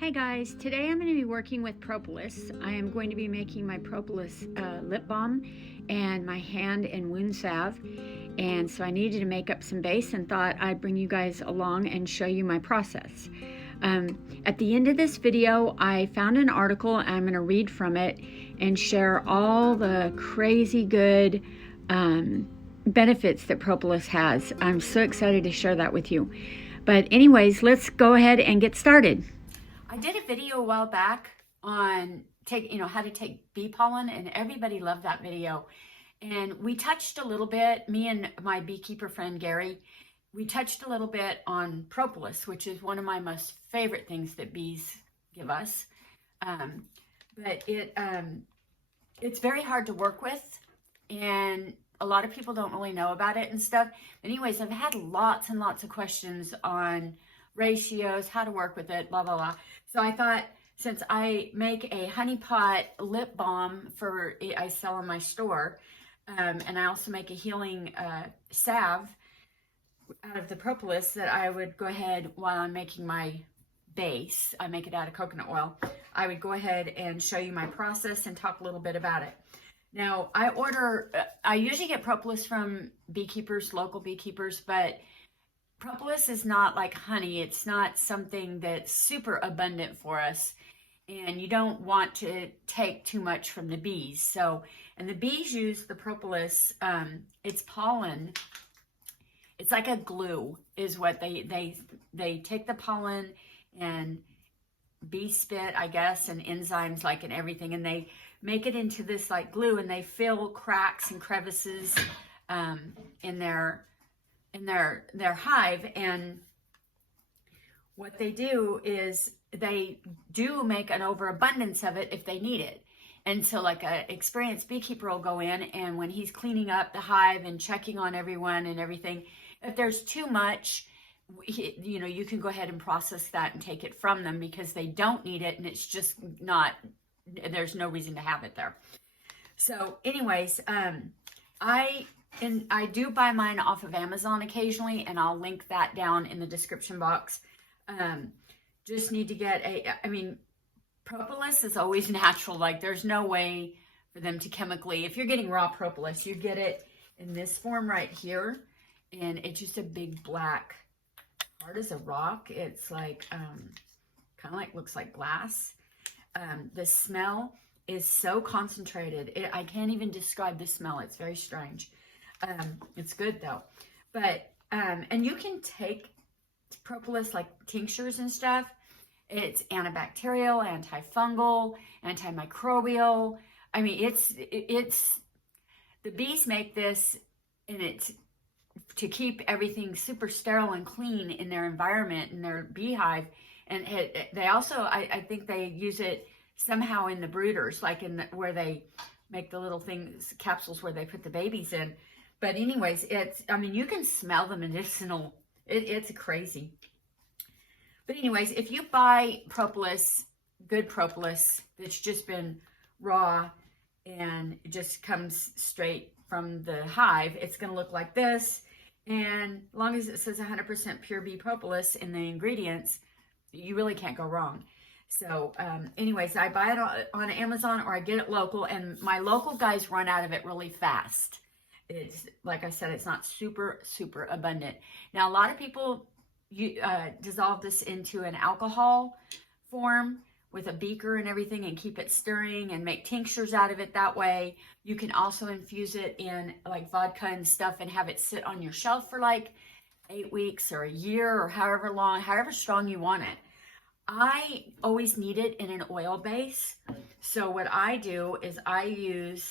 Hey guys, today I'm going to be working with Propolis. I am going to be making my Propolis lip balm and my hand and wound salve. And so I needed to make up some base and thought I'd bring you guys along and show you my process. At the end of this video, I found an article and I'm going to read from it and share all the crazy good benefits that Propolis has. I'm so excited to share that with you. But anyways, let's go ahead and get started. I did a video a while back on how to take bee pollen, and everybody loved that video. And we touched a little bit, me and my beekeeper friend Gary, we touched a little bit on propolis, which is one of my most favorite things that bees give us. But it's very hard to work with, and a lot of people don't really know about it and stuff. Anyways, I've had lots and lots of questions on ratios, how to work with it, blah, blah, blah. So I thought, since I make a honey pot lip balm I sell in my store, and I also make a healing salve out of the propolis, that I would go ahead, while I'm making my base, I make it out of coconut oil, I would go ahead and show you my process and talk a little bit about it. Now, I usually get propolis from beekeepers, local beekeepers, but propolis is not like honey. It's not something that's super abundant for us, and you don't want to take too much from the bees. So, and the bees use the propolis, it's pollen. It's like a glue is what they take the pollen and bee spit, I guess, and enzymes like and everything, and they make it into this like glue, and they fill cracks and crevices in their hive. And what they do is they do make an overabundance of it if they need it. And so like an experienced beekeeper will go in, and when he's cleaning up the hive and checking on everyone and everything, if there's too much, you can go ahead and process that and take it from them, because they don't need it, and it's just not, there's no reason to have it there. So anyways, I do buy mine off of Amazon occasionally, and I'll link that down in the description box. Just need to get propolis is always natural. Like, there's no way for them to chemically, if you're getting raw propolis, you get it in this form right here, and it's just a big black, hard as a rock. It's like, kind of like, looks like glass. The smell is so concentrated. I can't even describe the smell. It's very strange. It's good though. But, and you can take propolis like tinctures and stuff. It's antibacterial, antifungal, antimicrobial. I mean, it's the bees make this, and it's to keep everything super sterile and clean in their environment, in their beehive. And they also, I think they use it somehow in the brooders, like where they make the little things, capsules where they put the babies in. But anyways, you can smell the medicinal. It's crazy. But anyways, if you buy propolis, good propolis, that's just been raw and it just comes straight from the hive, it's going to look like this. And as long as it says 100% pure bee propolis in the ingredients, you really can't go wrong. So anyways, I buy it on Amazon, or I get it local, and my local guys run out of it really fast. It's, like I said, it's not super, super abundant. Now, a lot of people dissolve this into an alcohol form with a beaker and everything, and keep it stirring and make tinctures out of it that way. You can also infuse it in like vodka and stuff and have it sit on your shelf for like 8 weeks or a year, or however long, however strong you want it. I always need it in an oil base. So what I do is I use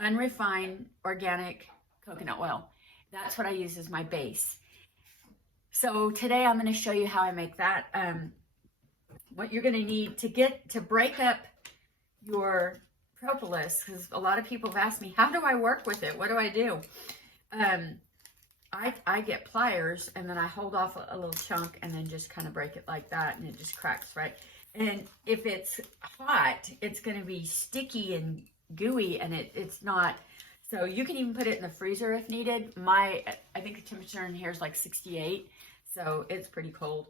unrefined organic coconut oil. That's what I use as my base. So today I'm going to show you how I make that. What you're going to need to break up your propolis, because a lot of people have asked me, how do I work with it? What do I do? I get pliers, and then I hold off a little chunk and then just kind of break it like that, and it just cracks, right? And if it's hot, it's going to be sticky and gooey, and it's not. So you can even put it in the freezer if needed. I think the temperature in here is like 68, so it's pretty cold.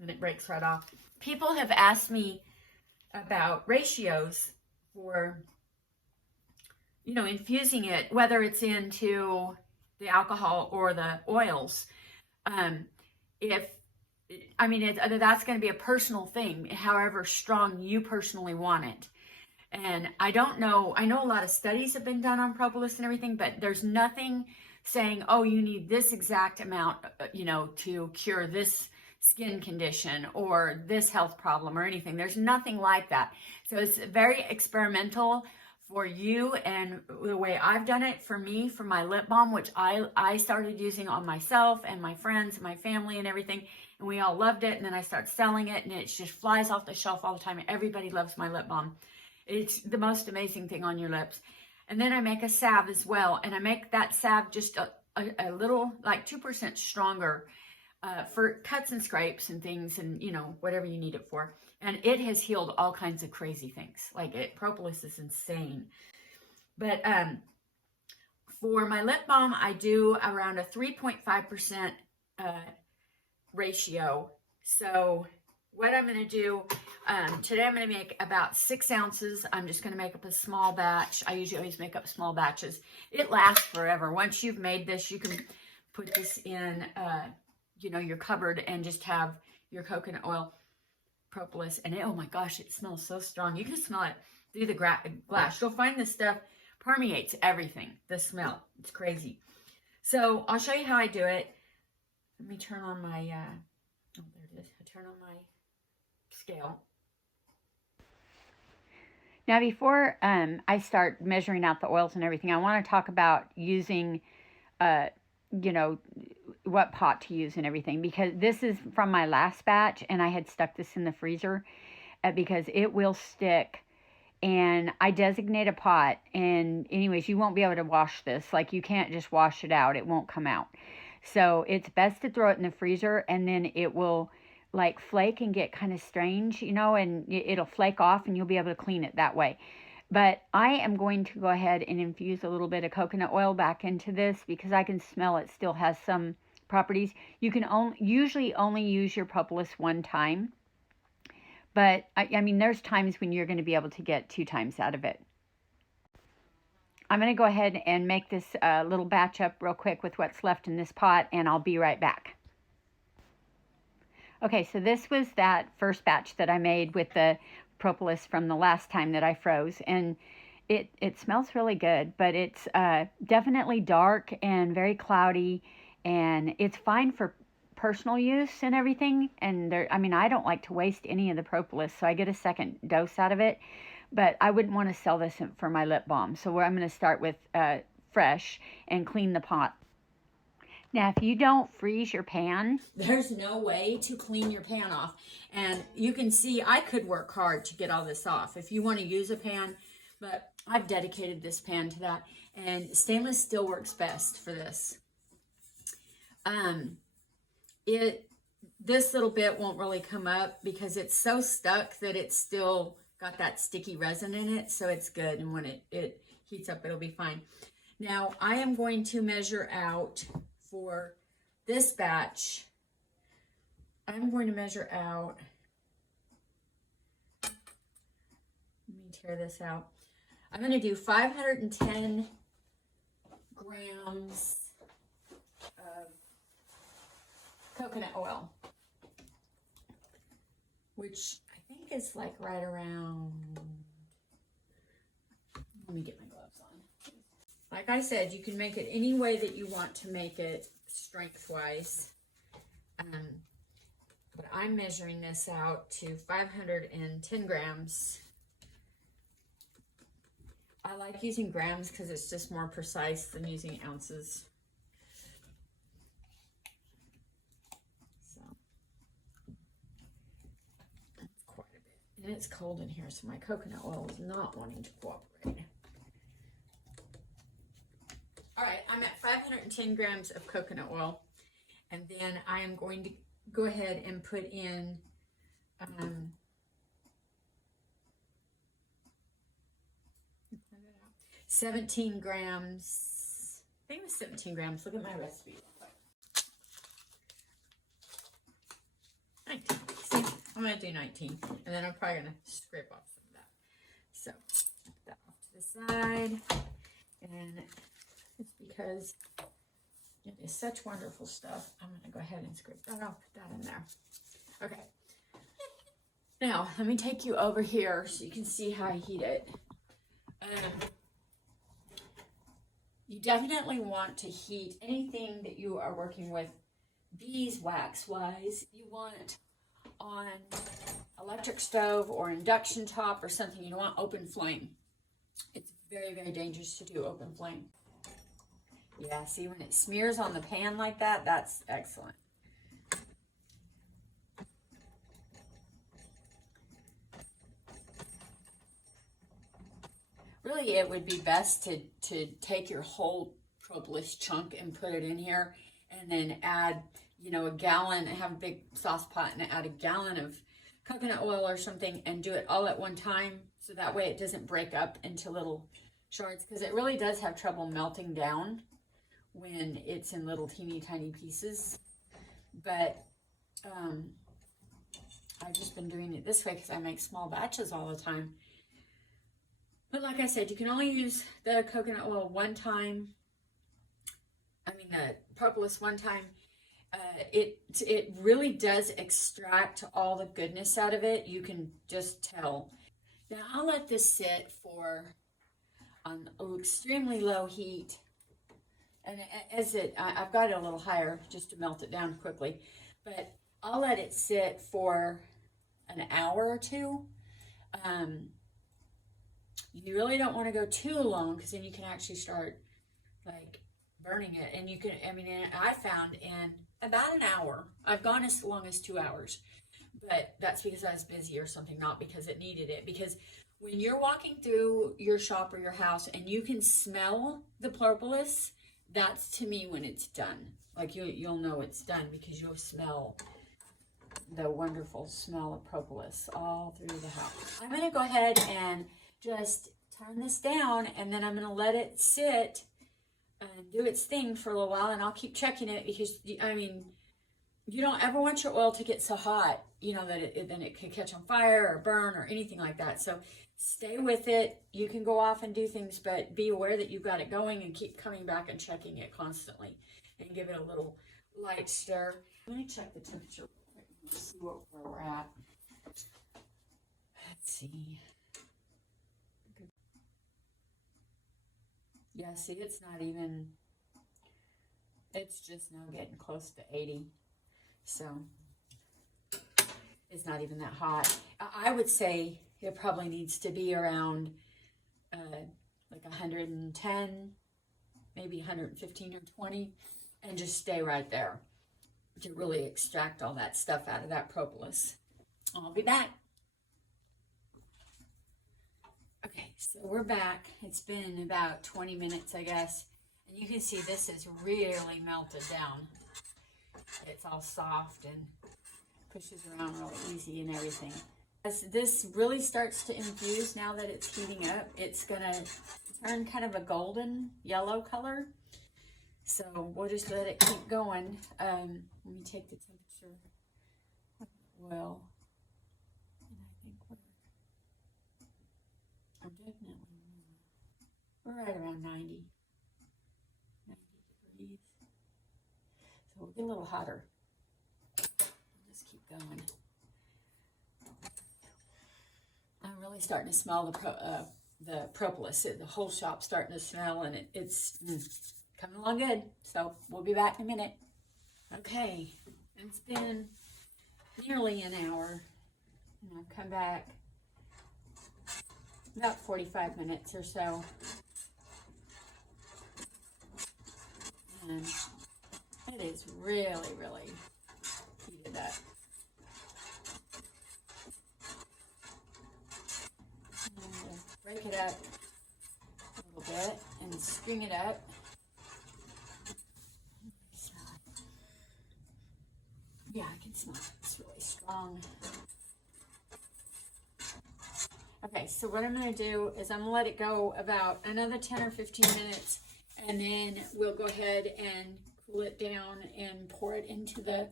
and it breaks right off. People have asked me about ratios for, you know, infusing it, whether it's into the alcohol or the oils. That's going to be a personal thing, however strong you personally want it. And I don't know, I know a lot of studies have been done on propolis and everything, but there's nothing saying, oh, you need this exact amount, you know, to cure this skin condition or this health problem or anything. There's nothing like that. So it's very experimental for you, and the way I've done it for me, for my lip balm, which I started using on myself and my friends and my family and everything, and we all loved it. And then I started selling it, and it just flies off the shelf all the time. Everybody loves my lip balm. It's the most amazing thing on your lips. And then I make a salve as well, and I make that salve just a little, like 2% stronger for cuts and scrapes and things, and you know, whatever you need it for. And it has healed all kinds of crazy things. Like propolis is insane. But for my lip balm, I do around a 3.5% ratio. So what I'm going to do, today I'm going to make about 6 ounces. I'm just going to make up a small batch. I usually always make up small batches. It lasts forever. Once you've made this, you can put this in, you know, your cupboard and just have your coconut oil propolis. And oh my gosh, it smells so strong. You can smell it through the glass. You'll find this stuff permeates everything, the smell. It's crazy. So I'll show you how I do it. Let me turn on my, oh, there it is. I turn on my scale. Now, before I start measuring out the oils and everything, I want to talk about using, you know, what pot to use and everything, because this is from my last batch, and I had stuck this in the freezer because it will stick. And I designate a pot, and anyways, you won't be able to wash this. Like, you can't just wash it out. It won't come out. So it's best to throw it in the freezer, and then it will like flake and get kind of strange, you know, and it'll flake off, and you'll be able to clean it that way. But I am going to go ahead and infuse a little bit of coconut oil back into this because I can smell it still has some properties. You can usually only use your propolis one time, but I mean, there's times when you're going to be able to get 2 times out of it. I'm going to go ahead and make this little batch up real quick with what's left in this pot, and I'll be right back. Okay, so this was that first batch that I made with the propolis from the last time that I froze, and it smells really good, but it's definitely dark and very cloudy, and it's fine for personal use and everything. And I mean, I don't like to waste any of the propolis, so I get a second dose out of it. But I wouldn't want to sell this for my lip balm. So I'm going to start with fresh and clean the pot. Now, if you don't freeze your pan, there's no way to clean your pan off. And you can see I could work hard to get all this off if you want to use a pan, but I've dedicated this pan to that. And stainless steel works best for this. This little bit won't really come up because it's so stuck that it's still got that sticky resin in it, so it's good, and when it heats up, it'll be fine. Now, I am going to measure out for this batch. I'm going to measure out, let me tear this out. I'm going to do 510 grams of coconut oil, which I think is like right around, let me get my gloves on. Like I said, you can make it any way that you want to make it strength-wise. But I'm measuring this out to 510 grams. I like using grams because it's just more precise than using ounces. So that's quite a bit. And it's cold in here, so my coconut oil is not wanting to cooperate. All right, I'm at 510 grams of coconut oil. And then I am going to go ahead and put in 17 grams. I think it was 17 grams. Look at my recipe. 19. I'm going to do 19, and then I'm probably going to scrape off some of that. So, put that off to the side, and it's because it is such wonderful stuff. I'm going to go ahead and scrape that off, put that in there. Okay. Now, let me take you over here so you can see how I heat it. You definitely want to heat anything that you are working with beeswax-wise. You want it on electric stove or induction top or something. You don't want open flame. It's very, very dangerous to do open flame. Yeah, see when it smears on the pan like that, that's excellent. Really, it would be best to take your whole propolis chunk and put it in here, and then add, you know, a gallon, have a big sauce pot and add a gallon of coconut oil or something and do it all at one time, so that way it doesn't break up into little shards, because it really does have trouble melting down when it's in little teeny tiny pieces. But I've just been doing it this way because I make small batches all the time. But like I said, you can only use the coconut oil one time. I mean, the propolis one time. It really does extract all the goodness out of it. You can just tell. Now I'll let this sit for on extremely low heat. And I've got it a little higher just to melt it down quickly. But I'll let it sit for an hour or two. You really don't want to go too long, because then you can actually start like burning it. And you can, I mean, I found in about an hour, I've gone as long as 2 hours, but that's because I was busy or something, not because it needed it. Because when you're walking through your shop or your house and you can smell the propolis, that's to me when it's done. Like you'll know it's done because you'll smell the wonderful smell of propolis all through the house. I'm going to go ahead and just turn this down, and then I'm going to let it sit and do its thing for a little while, and I'll keep checking it, because I mean, you don't ever want your oil to get so hot, you know, that then it could catch on fire or burn or anything like that. So stay with it. You can go off and do things, but be aware that you've got it going, and keep coming back and checking it constantly, and give it a little light stir. Let me check the temperature real quick and see where we're at. Let's see. Yeah, see, it's not even, it's just now getting close to 80. So it's not even that hot. I would say it probably needs to be around like 110, maybe 115 or 20, and just stay right there to really extract all that stuff out of that propolis. I'll be back. Okay, so we're back. It's been about 20 minutes, I guess. And you can see this is really melted down. It's all soft and pushes around real easy and everything. As this really starts to infuse, now that it's heating up, it's gonna turn kind of a golden yellow color. So we'll just let it keep going. Let me take the temperature of the oil. We're right around 90 degrees. So we'll get a little hotter. We'll just keep going. I'm really starting to smell the propolis. The whole shop's starting to smell, and it's coming along good. So we'll be back in a minute. Okay, it's been nearly an hour, and I've come back about 45 minutes or so. And it is really, really heated up. And we'll break it up a little bit and string it up. Yeah, I can smell it. It's really strong. Okay, so what I'm going to do is I'm going to let it go about another 10 or 15 minutes, and then we'll go ahead and cool it down and pour it into the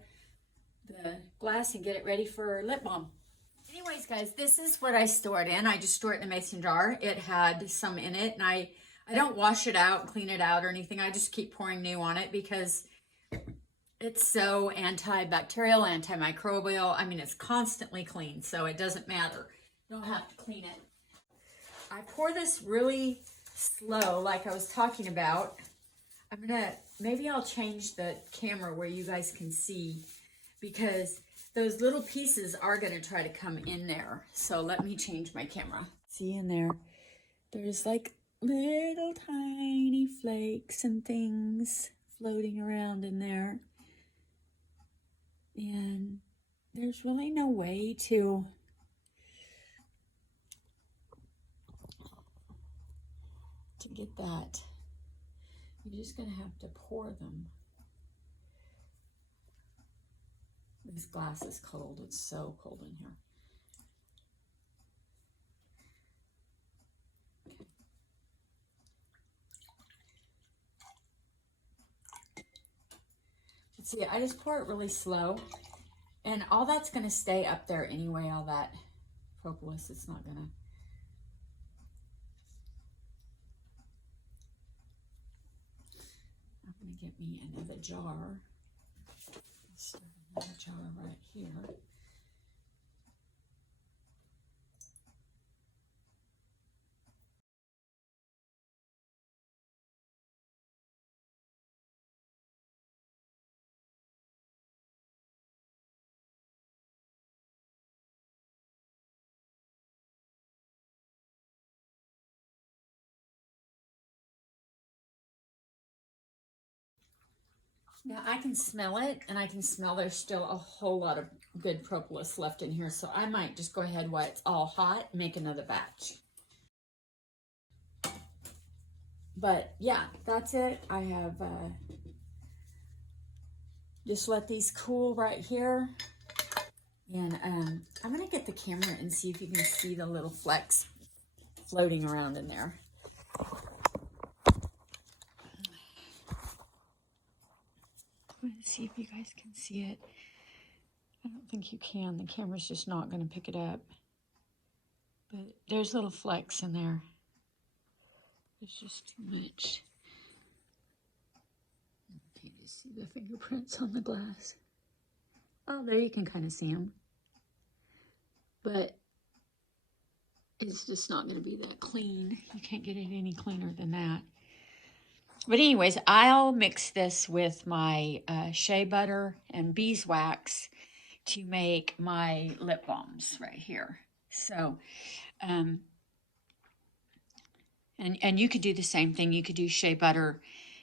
the glass and get it ready for lip balm. Anyways, guys, this is what I stored in. I just stored it in a mason jar. It had some in it, and I don't wash it out, clean it out or anything. I just keep pouring new on it because it's so antibacterial, antimicrobial. I mean, it's constantly clean, so it doesn't matter. You don't have to clean it. I pour this really slow, like I was talking about. Maybe I'll change the camera where you guys can see, because those little pieces are going to try to come in there. So let me change my camera. See in there, there's like little tiny flakes and things floating around in there. And there's really no way to get that. You're just going to have to pour them. This glass is cold. It's so cold in here. Okay. See, I just pour it really slow, and all that's going to stay up there anyway, all that propolis. It's not going to. I'm going to get me another jar. Start another jar right here. Now I can smell it, and I can smell there's still a whole lot of good propolis left in here, so I might just go ahead while it's all hot and make another batch. But yeah, that's it. I have just let these cool right here, and I'm gonna get the camera and see if you can see the little flecks floating around in there. I'm going to see if you guys can see it. I don't think you can. The camera's just not going to pick it up. But there's little flecks in there. There's just too much. You can just see the fingerprints on the glass. Oh, there you can kind of see them. But it's just not going to be that clean. You can't get it any cleaner than that. But anyways, I'll mix this with my shea butter and beeswax to make my lip balms right here. So, and you could do the same thing. You could do shea butter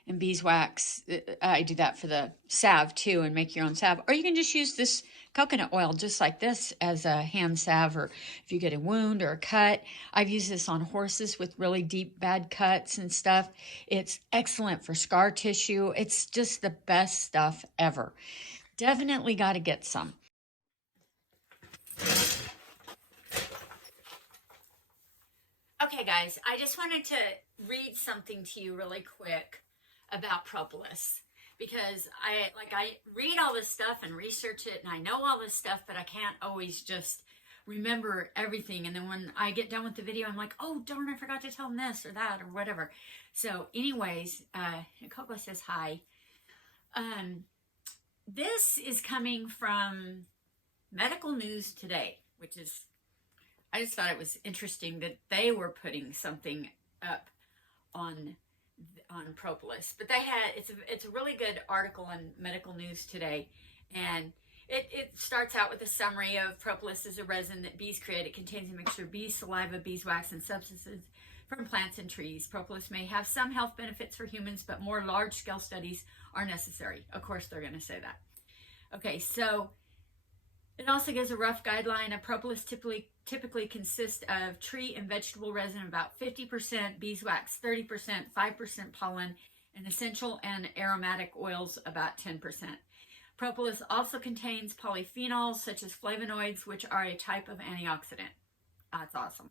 and beeswax. I do that for the salve too, and make your own salve. Or you can just use this coconut oil just like this as a hand salve, or if you get a wound or a cut. I've used this on horses with really deep bad cuts and stuff. It's excellent for scar tissue. It's just the best stuff ever. Definitely got to get some. Okay guys, I just wanted to read something to you really quick about propolis, because I read all this stuff and research it, and I know all this stuff, but I can't always just remember everything. And then when I get done with the video, I'm like, oh darn, I forgot to tell them this or that or whatever. So anyways, Coco says hi. This is coming from Medical News Today, which is, I just thought it was interesting that they were putting something up on propolis. But they had, it's a really good article on Medical News Today, and it starts out with a summary of propolis is a resin that bees create. It contains a mixture of bee saliva, beeswax, and substances from plants and trees. Propolis may have some health benefits for humans, but more large-scale studies are necessary. Of course, they're going to say that. Okay, so it also gives a rough guideline. A propolis typically consists of tree and vegetable resin, about 50% beeswax, 30%, 5% pollen, and essential and aromatic oils, about 10%. Propolis also contains polyphenols, such as flavonoids, which are a type of antioxidant. That's awesome.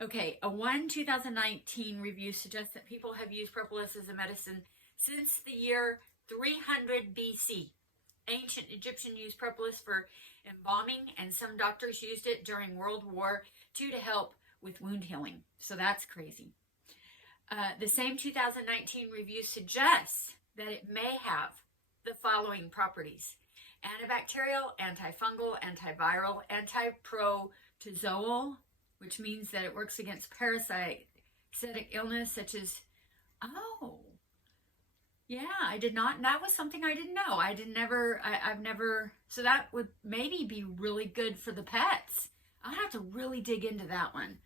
Okay, a 2019 review suggests that people have used propolis as a medicine since the year 300 BC. Ancient Egyptian used propolis for embalming, and some doctors used it during World War II to help with wound healing. So that's crazy. The same 2019 review suggests that it may have the following properties: antibacterial, antifungal, antiviral, antiprotozoal, which means that it works against parasitic illness such as, oh, yeah, I did not, that was something I didn't know. I've never, so that would maybe be really good for the pets. I'll have to really dig into that one.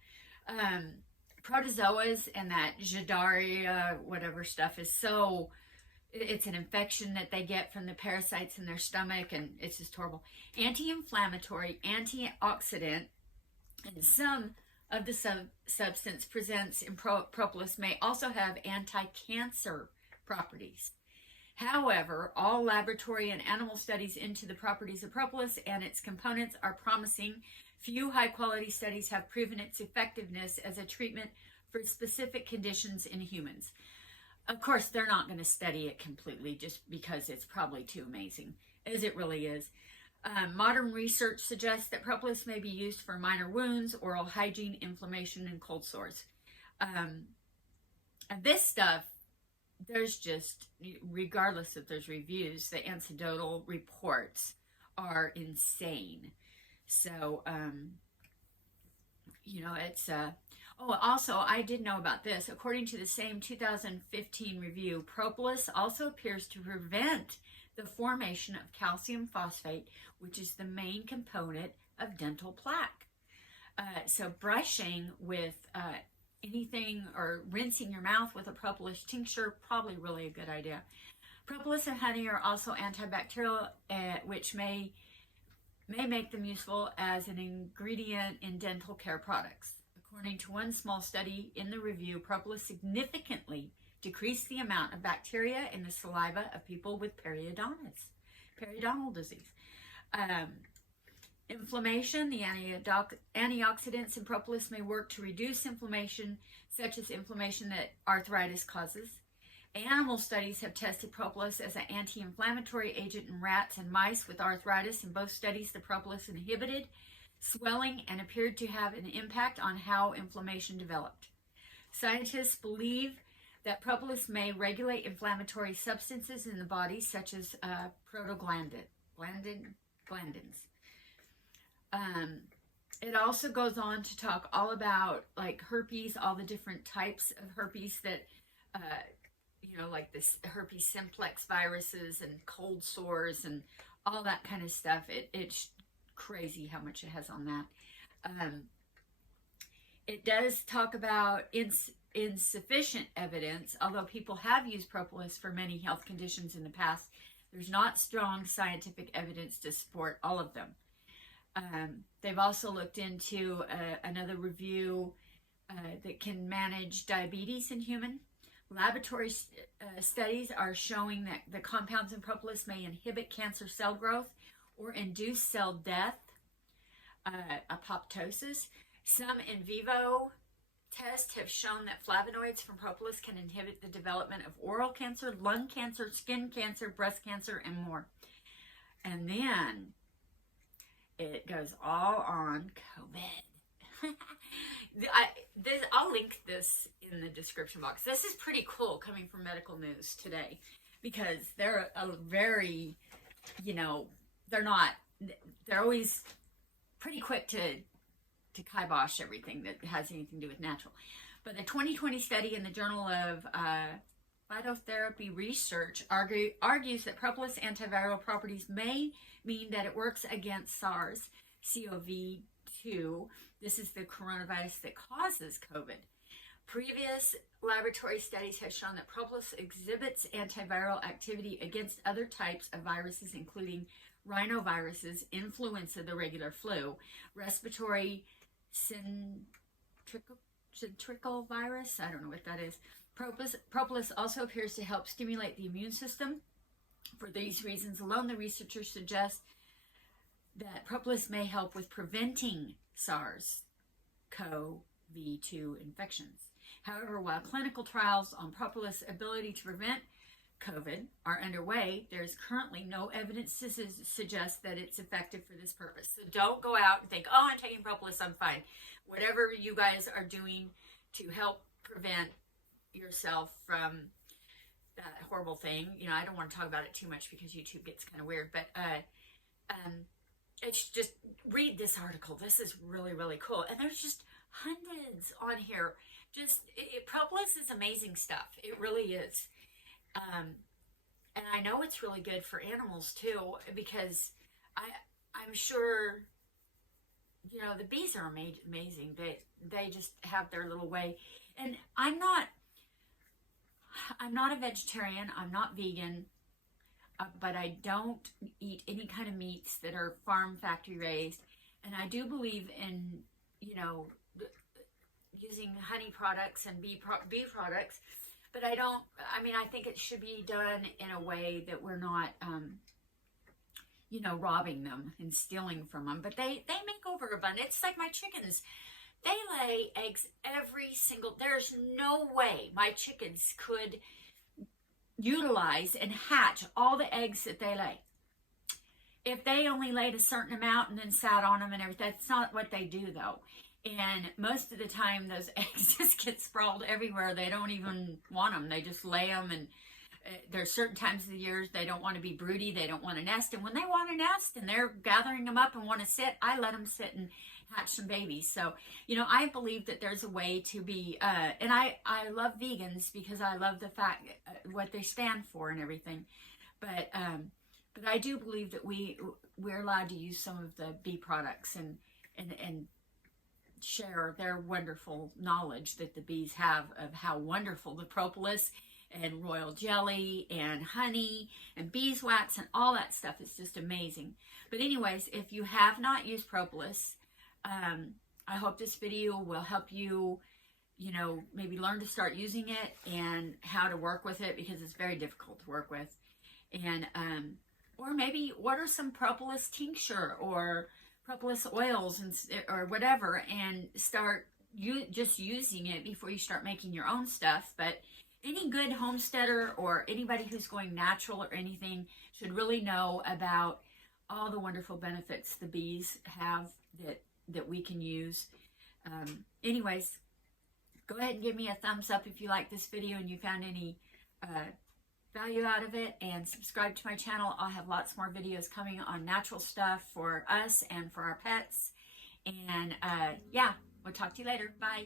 Protozoas and that Giardia, whatever stuff is so, it's an infection that they get from the parasites in their stomach, and it's just horrible. Anti-inflammatory, antioxidant, and some of the substance presents in propolis may also have anti-cancer properties. However, all laboratory and animal studies into the properties of propolis and its components are promising. Few high-quality studies have proven its effectiveness as a treatment for specific conditions in humans. Of course, they're not going to study it completely just because it's probably too amazing, as it really is. Modern research suggests that propolis may be used for minor wounds, oral hygiene, inflammation, and cold sores. And this stuff, there's just, regardless if there's reviews, the anecdotal reports are insane. So, it's, oh, also, I did know about this. According to the same 2015 review, propolis also appears to prevent the formation of calcium phosphate, which is the main component of dental plaque. So brushing with anything or rinsing your mouth with a propolis tincture, probably really a good idea. Propolis and honey are also antibacterial, which may make them useful as an ingredient in dental care products. According to one small study in the review, propolis significantly decreased the amount of bacteria in the saliva of people with periodontal disease. Inflammation, the antioxidants in propolis may work to reduce inflammation, such as inflammation that arthritis causes. Animal studies have tested propolis as an anti-inflammatory agent in rats and mice with arthritis. In both studies, the propolis inhibited swelling and appeared to have an impact on how inflammation developed. Scientists believe that propolis may regulate inflammatory substances in the body, such as prostaglandins. It also goes on to talk all about like herpes, all the different types of herpes that, like this herpes simplex viruses and cold sores and all that kind of stuff. It's crazy how much it has on that. It does talk about insufficient evidence, although people have used propolis for many health conditions in the past. There's not strong scientific evidence to support all of them. They've also looked into another review that can manage diabetes in human. Laboratory studies are showing that the compounds in propolis may inhibit cancer cell growth or induce cell death, apoptosis. Some in vivo tests have shown that flavonoids from propolis can inhibit the development of oral cancer, lung cancer, skin cancer, breast cancer, and more. And then it goes all on COVID. I'll link this in the description box. This is pretty cool coming from Medical News Today, because they're a very, they're always pretty quick to kibosh everything that has anything to do with natural. But the 2020 study in the Journal of Phytotherapy Research argues that propolis antiviral properties may mean that it works against SARS-CoV-2. This is the coronavirus that causes COVID. Previous laboratory studies have shown that propolis exhibits antiviral activity against other types of viruses, including rhinoviruses, influenza, the regular flu, respiratory syncytial virus, I don't know what that is. Propolis also appears to help stimulate the immune system. For these reasons alone, the researchers suggest that propolis may help with preventing SARS-CoV-2 infections. However, while clinical trials on propolis' ability to prevent COVID are underway, there's currently no evidence to suggest that it's effective for this purpose. So don't go out and think, oh, I'm taking propolis, I'm fine. Whatever you guys are doing to help prevent yourself from that horrible thing, I don't want to talk about it too much because YouTube gets kind of weird, but it's just, read this article. This is really, really cool. And there's just hundreds on here. Propolis is amazing stuff. It really is. And I know it's really good for animals too, because I'm sure, the bees are amazing. They just have their little way. And I'm not a vegetarian. I'm not vegan. But I don't eat any kind of meats that are farm factory raised. And I do believe in, using honey products and bee products. But I think it should be done in a way that we're not, robbing them and stealing from them. But they make overabundance. It's like my chickens. They lay eggs there's no way my chickens could utilize and hatch all the eggs that they lay. If they only laid a certain amount and then sat on them and everything, that's not what they do though. And most of the time those eggs just get sprawled everywhere. They don't even want them. They just lay them, and there's certain times of the year they don't want to be broody. They don't want to nest. And when they want to nest and they're gathering them up and want to sit, I let them sit and hatch some babies. So, I believe that there's a way to be, and I love vegans because I love the fact, what they stand for and everything. But I do believe that we're allowed to use some of the bee products and share their wonderful knowledge that the bees have of how wonderful the propolis and royal jelly and honey and beeswax and all that stuff is just amazing. But anyways, if you have not used propolis, I hope this video will help you, maybe learn to start using it and how to work with it, because it's very difficult to work with. And, or maybe order some propolis tincture or propolis oils or whatever, and start just using it before you start making your own stuff. But any good homesteader or anybody who's going natural or anything should really know about all the wonderful benefits the bees have that we can use. Anyways, go ahead and give me a thumbs up if you like this video and you found any value out of it, and subscribe to my channel. I'll have lots more videos coming on natural stuff for us and for our pets. And yeah, we'll talk to you later. Bye.